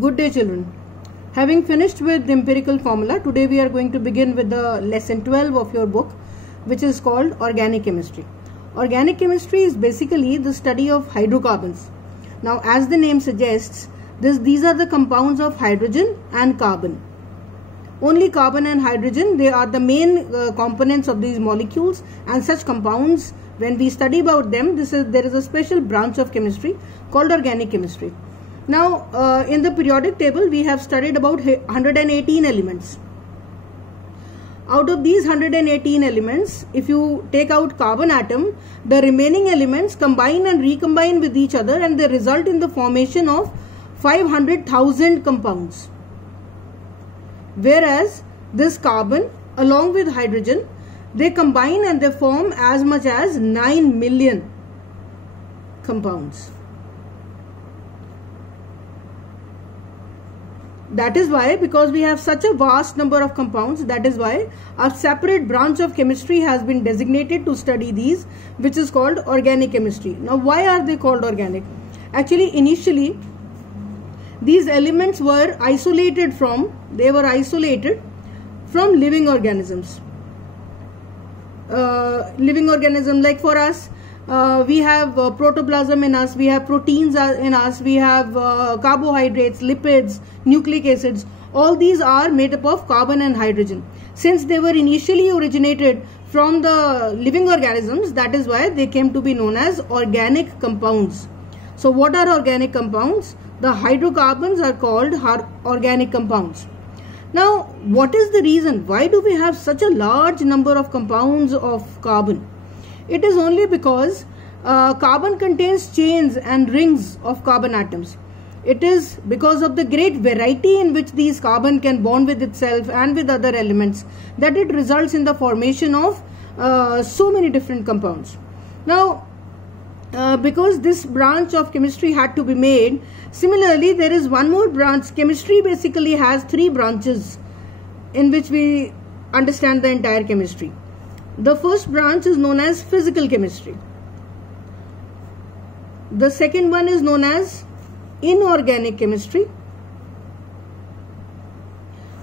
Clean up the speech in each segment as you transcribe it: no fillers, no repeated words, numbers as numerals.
Good day, children. Having finished with the empirical formula, today we are going to begin with the lesson 12 of your book, which is called Organic Chemistry. Organic chemistry is basically the study of hydrocarbons. Now, as the name suggests, these are the compounds of hydrogen and carbon. Only carbon and hydrogen, they are the main components of these molecules, and such compounds, when we study about them, there is a special branch of chemistry called organic chemistry. Now, in the periodic table, we have studied about 118 elements. Out of these 118 elements, if you take out carbon atom, the remaining elements combine and recombine with each other, and they result in the formation of 500,000 compounds. Whereas this carbon along with hydrogen, they combine and they form as much as 9 million compounds. That is why, because we have such a vast number of compounds, that is why a separate branch of chemistry has been designated to study these, which is called organic chemistry. Now, why are they called organic? Actually, initially, these elements were isolated from living organisms. Living organism, like for us, we have protoplasm in us, we have proteins in us, we have carbohydrates, lipids, nucleic acids. All these are made up of carbon and hydrogen. Since they were initially originated from the living organisms, that is why they came to be known as organic compounds. So what are organic compounds? The hydrocarbons are called organic compounds. Now, what is the reason? Why do we have such a large number of compounds of carbon? It is only because carbon contains chains and rings of carbon atoms. It is because of the great variety in which these carbon can bond with itself and with other elements that it results in the formation of so many different compounds. Now, because this branch of chemistry had to be made, similarly there is one more branch. Chemistry basically has three branches in which we understand the entire chemistry. The first branch is known as physical chemistry. The second one is known as inorganic chemistry.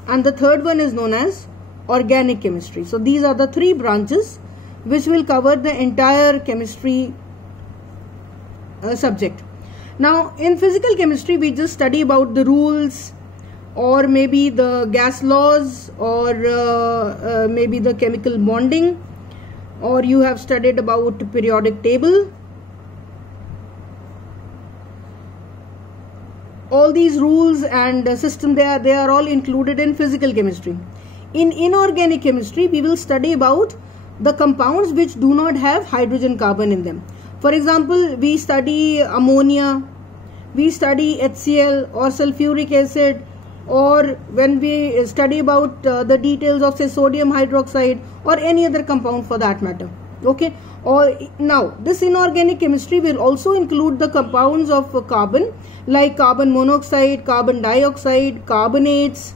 And the third one is known as organic chemistry. So these are the three branches which will cover the entire chemistry subject. Now, in physical chemistry, we just study about the rules, or maybe the gas laws, or maybe the chemical bonding, or you have studied about periodic table. All these rules and system, they are all included in physical chemistry. In inorganic chemistry, we will study about the compounds which do not have hydrogen carbon in them. For example, we study ammonia, we study HCl or sulfuric acid, or when we study about the details of, say, sodium hydroxide or any other compound for that matter. Okay. Or now, this inorganic chemistry will also include the compounds of carbon, like carbon monoxide, carbon dioxide, carbonates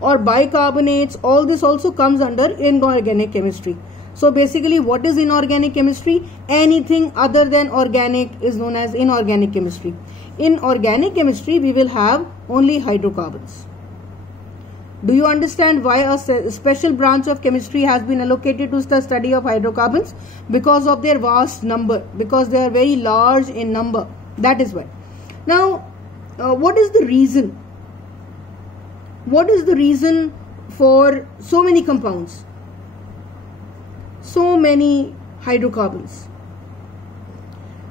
or bicarbonates. All this also comes under inorganic chemistry. So basically, what is inorganic chemistry? Anything other than organic is known as inorganic chemistry. In organic chemistry, we will have only hydrocarbons. Do you understand why a special branch of chemistry has been allocated to the study of hydrocarbons? Because of their vast number, because they are very large in number. That is why. Now, what is the reason? What is the reason for so many compounds? So many hydrocarbons.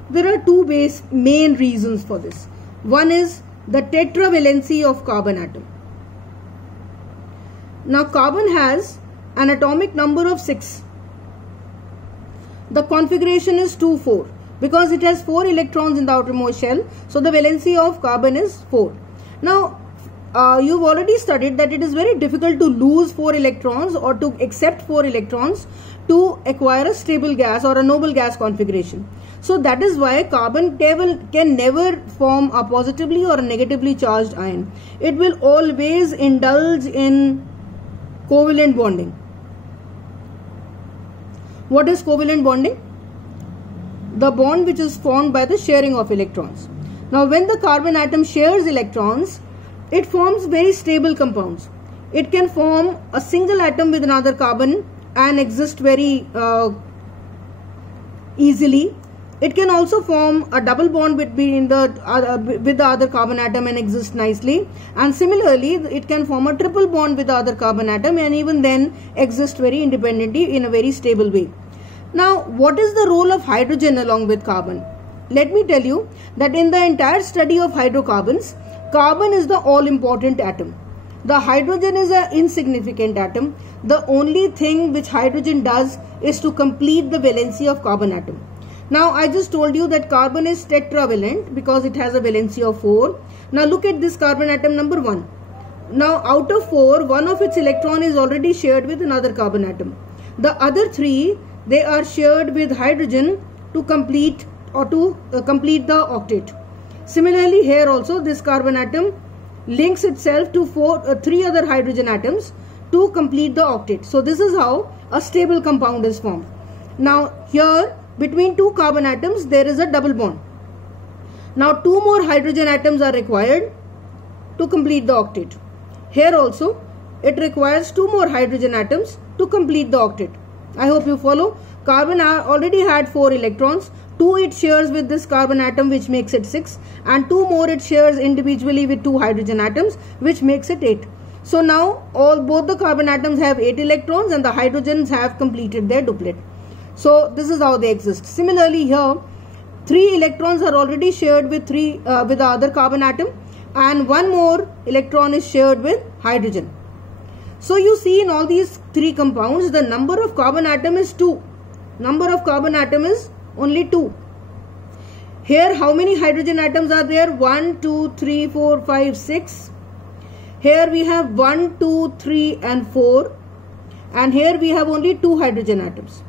There are two main reasons for this. One is the tetravalency of carbon atom. Now, carbon has an atomic number of 6. The configuration is 2,4 because it has 4 electrons in the outermost shell. So, the valency of carbon is 4. Now, you've already studied that it is very difficult to lose 4 electrons or to accept 4 electrons to acquire a stable gas or a noble gas configuration. So that is why carbon can never form a positively or a negatively charged ion. It will always indulge in covalent bonding. What is covalent bonding? The bond which is formed by the sharing of electrons. Now when the carbon atom shares electrons, it forms very stable compounds. It can form a single atom with another carbon and exist very easily. It can also form a double bond between with the other carbon atom and exist nicely. And similarly, it can form a triple bond with the other carbon atom and even then exist very independently in a very stable way. Now, what is the role of hydrogen along with carbon? Let me tell you that in the entire study of hydrocarbons, carbon is the all-important atom. The hydrogen is an insignificant atom. The only thing which hydrogen does is to complete the valency of carbon atom. Now, I just told you that carbon is tetravalent because it has a valency of 4. Now, look at this carbon atom number 1. Now, out of 4, one of its electron is already shared with another carbon atom. The other 3, they are shared with hydrogen to complete complete the octet. Similarly, here also this carbon atom links itself to 3 other hydrogen atoms to complete the octet. So this is how a stable compound is formed. Now here between 2 carbon atoms there is a double bond. Now 2 more hydrogen atoms are required to complete the octet. Here also it requires 2 more hydrogen atoms to complete the octet. I hope you follow. Carbon already had 4 electrons. 2 it shares with this carbon atom, which makes it 6, and 2 more it shares individually with 2 hydrogen atoms, which makes it 8. So now both the carbon atoms have 8 electrons and the hydrogens have completed their duplet. So this is how they exist. Similarly here 3 electrons are already shared with the other carbon atom and 1 more electron is shared with hydrogen. So you see in all these 3 compounds the number of carbon atom is 2. Number of carbon atom is only 2. Here how many hydrogen atoms are there? 1, 2, 3, 4, 5, 6. Here we have 1, 2, 3 and 4. And here we have only 2 hydrogen atoms.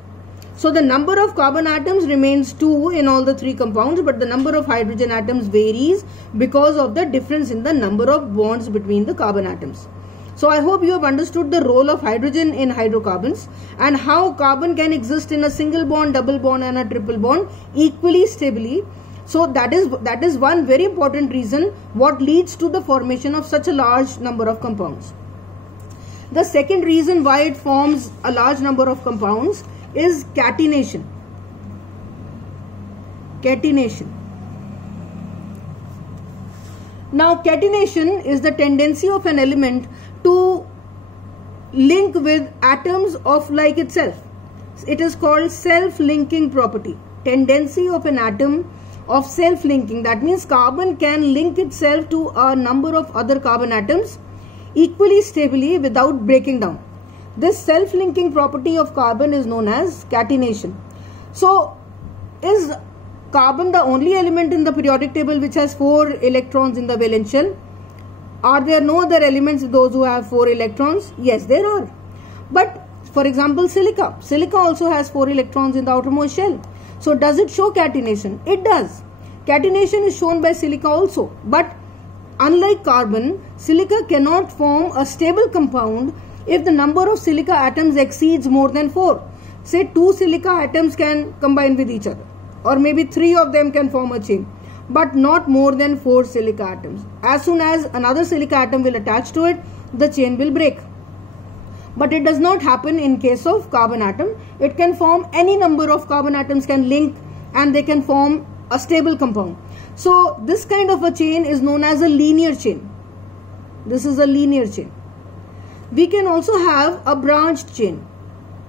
So the number of carbon atoms remains 2 in all the 3 compounds, but the number of hydrogen atoms varies because of the difference in the number of bonds between the carbon atoms. So I hope you have understood the role of hydrogen in hydrocarbons and how carbon can exist in a single bond, double bond and a triple bond equally stably. So that is one very important reason what leads to the formation of such a large number of compounds. The second reason why it forms a large number of compounds is catenation. Catenation. Now catenation is the tendency of an element to link with atoms of like itself. It is called self-linking property. Tendency of an atom of self-linking. That means carbon can link itself to a number of other carbon atoms equally stably without breaking down. This self-linking property of carbon is known as catenation. So is carbon the only element in the periodic table which has 4 electrons in the valence shell? Are there no other elements those who have 4 electrons? Yes, there are. But for example, silica. Silica also has 4 electrons in the outermost shell. So does it show catenation? It does. Catenation is shown by silica also. But unlike carbon, silica cannot form a stable compound if the number of silica atoms exceeds more than 4. Say 2 silica atoms can combine with each other, or maybe 3 of them can form a chain, but not more than 4 silica atoms. As soon as another silica atom will attach to it, the chain will break. But it does not happen in case of carbon atom. It can form any number of carbon atoms can link and they can form a stable compound. So this kind of a chain is known as a linear chain. This is a linear chain. We can also have a branched chain.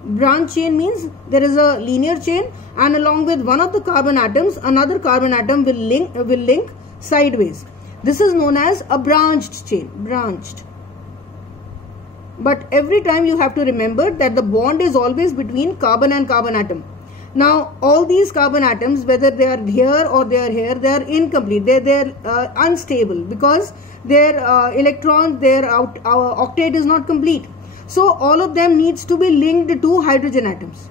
Branch chain means there is a linear chain and along with one of the carbon atoms, another carbon atom will link sideways. This is known as a branched chain. Branched. But every time you have to remember that the bond is always between carbon and carbon atom. Now all these carbon atoms, whether they are here or they are here, they are incomplete. They are unstable because their electron, their octet is not complete. So all of them needs to be linked to hydrogen atoms.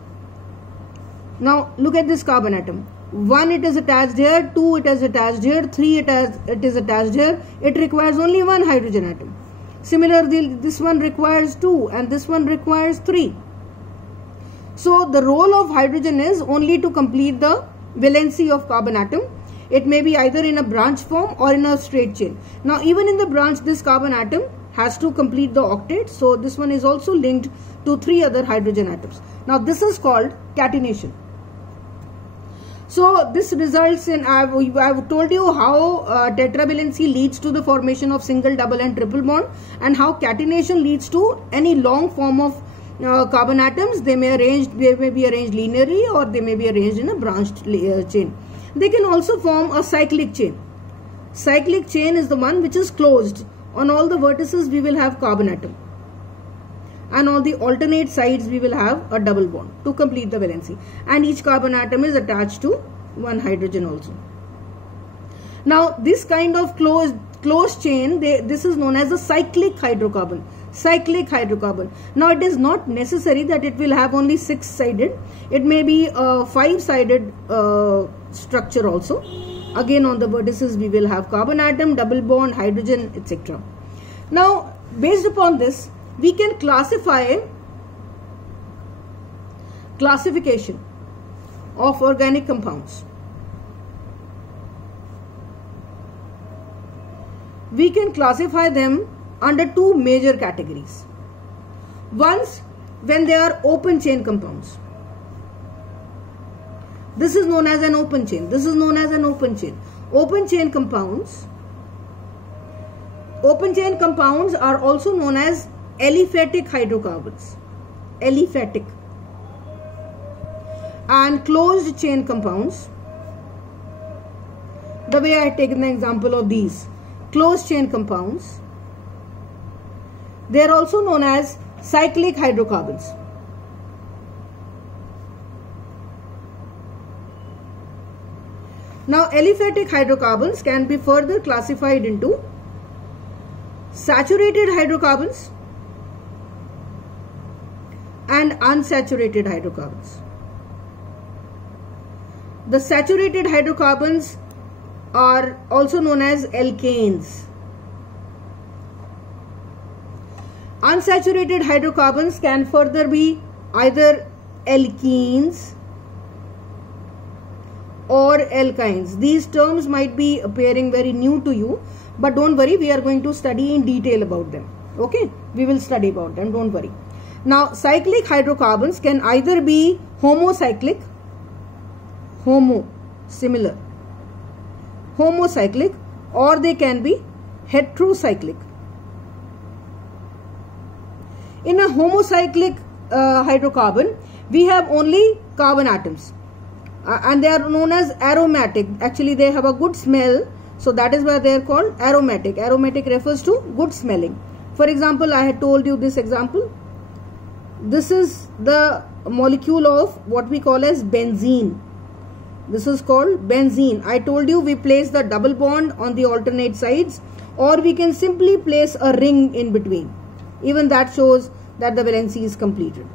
Now look at this carbon atom. 1 it is attached here, 2 it is attached here, 3 it is attached here. It requires only 1 hydrogen atom. Similarly, this one requires 2 and this one requires 3. So the role of hydrogen is only to complete the valency of carbon atom. It may be either in a branch form or in a straight chain. Now even in the branch, this carbon atom has to complete the octet. So this one is also linked to 3 other hydrogen atoms. Now this is called catenation. So this results in, I've told you how tetravalency leads to the formation of single, double and triple bond, and how catenation leads to any long form of carbon atoms. They may be arranged linearly, or they may be arranged in a branched chain. They can also form a cyclic chain. Cyclic chain is the one which is closed. On all the vertices we will have carbon atom, and on the alternate sides we will have a double bond to complete the valency, and each carbon atom is attached to one hydrogen also. Now this kind of closed chain, this is known as a cyclic hydrocarbon. Cyclic hydrocarbon. Now it is not necessary that it will have only 6-sided. It may be a 5-sided structure also. Again, on the vertices we will have carbon atom, double bond, hydrogen, etc. Now based upon this, we can classification of organic compounds. We can classify them under 2 major categories. Once, when they are open chain compounds. This is known as an open chain. This is known as an open chain. Open chain compounds. Open chain compounds are also known as aliphatic hydrocarbons. Aliphatic. And closed chain compounds. The way I have taken the example of these closed chain compounds, they are also known as cyclic hydrocarbons. Now aliphatic hydrocarbons can be further classified into saturated hydrocarbons and unsaturated hydrocarbons. The saturated hydrocarbons are also known as alkanes. Unsaturated hydrocarbons can further be either alkenes or alkynes. These terms might be appearing very new to you, but don't worry, we are going to study in detail about them. Okay, we will study about them, don't worry. Now cyclic hydrocarbons can either be homocyclic, similar, homocyclic, or they can be heterocyclic. In a homocyclic hydrocarbon, we have only carbon atoms, and they are known as aromatic. Actually, they have a good smell, so that is why they are called aromatic. Aromatic refers to good smelling. For example, I had told you this example. This is the molecule of what we call as benzene. This is called benzene. I told you we place the double bond on the alternate sides, or we can simply place a ring in between. Even that shows that the valency is completed.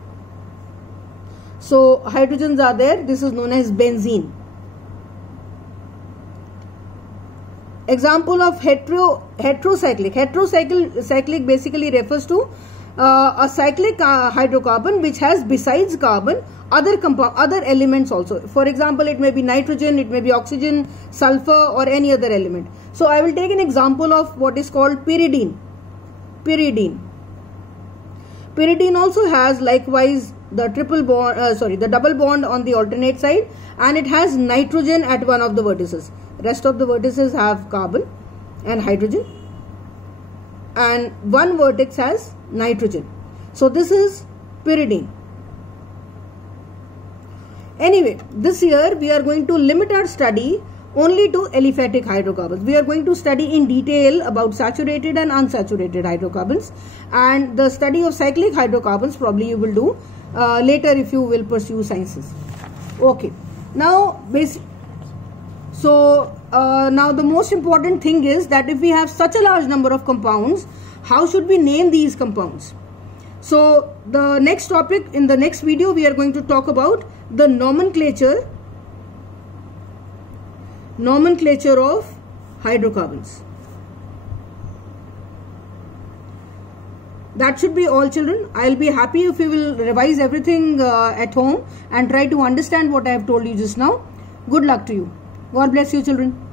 So hydrogens are there. This is known as benzene. Example of heterocyclic. Heterocyclic basically refers to a cyclic hydrocarbon which has, besides carbon, other elements also. For example, it may be nitrogen, it may be oxygen, sulfur, or any other element. So I will take an example of what is called pyridine. Pyridine also has likewise the the double bond on the alternate side, and it has nitrogen at one of the vertices. Rest of the vertices have carbon and hydrogen, and one vertex has nitrogen. So this is pyridine. Anyway, this year we are going to limit our study only to aliphatic hydrocarbons. We are going to study in detail about saturated and unsaturated hydrocarbons, and the study of cyclic hydrocarbons probably you will do later if you will pursue sciences. Okay, now now the most important thing is that if we have such a large number of compounds, how should we name these compounds? So the next topic in the next video, we are going to talk about the nomenclature of hydrocarbons. That should be all, children. I'll be happy if you will revise everything at home and try to understand what I have told you just now. Good luck to you. God bless you, children.